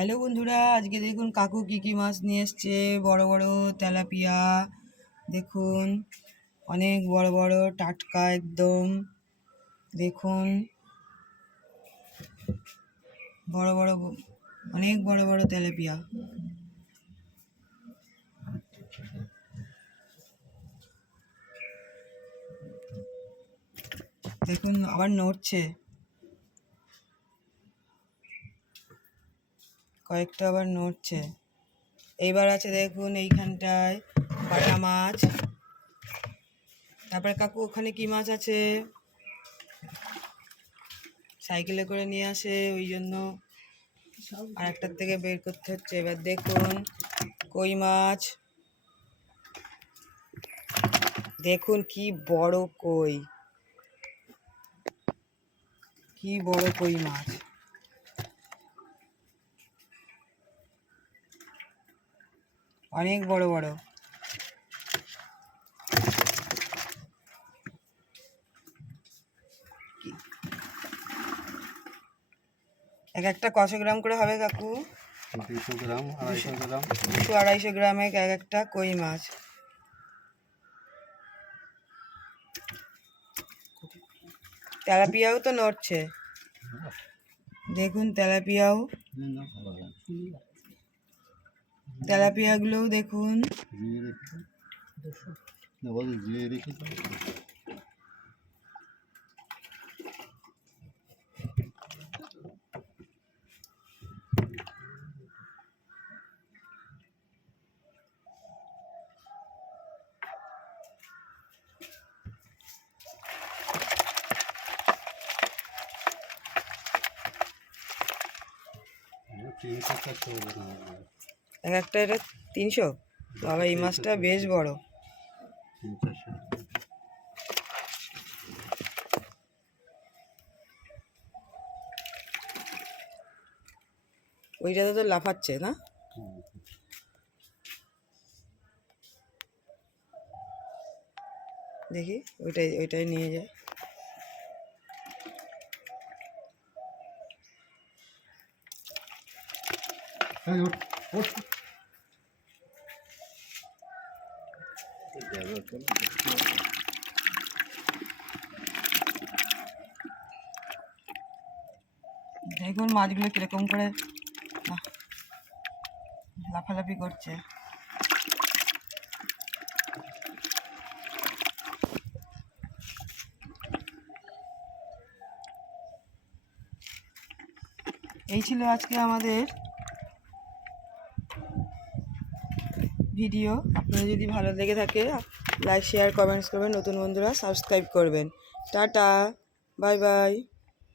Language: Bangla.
হ্যালো বন্ধুরা, আজকে দেখুন কাকু কী কী মাছ নিয়ে এসছে। বড় বড় তেলাপিয়া দেখুন, অনেক বড় বড় টাটকা একদম। দেখুন বড় বড়, অনেক বড় বড় তেলাপিয়া। দেখুন আবার নড়ছে, কয়েকটা আবার নড়ছে। এইবার আছে দেখুন এইখানটায় বাটা মাছ। তারপরে কাকু ওখানে কি মাছ আছে, সাইকেলে করে নিয়ে আসে, ওই জন্য আর একটার থেকে বের করতে হচ্ছে। এবার দেখুন কই মাছ, দেখুন কি বড় কই, কি বড় কই মাছ। অনেক বড় বড়। এক একটা কত গ্রাম করে হবে কাকু? 200 গ্রাম, 250 গ্রাম, 200-250 গ্রামে এক একটা কই মাছ। তেলাপিয়াও তো নড়ছে, দেখুন তেলাপিয়াও, তেলাপিয়াগুলোও দেখুন। এক একটা এটা 300। বাবা এই মাছটা বেশ বড়। ওইটাতে তো লাফাচ্ছে না? দেখি ওইটাই নিয়ে যায়। দেখুন মাছগুলো কিরকম করে লাফালাফি করছে। এই ছিল আজকে আমাদের ভিডিও। আপনাদের যদি ভালো লেগে থাকে লাইক, শেয়ার, কমেন্টস করবেন। নতুন বন্ধুরা সাবস্ক্রাইব করবেন। Tata, bye bye.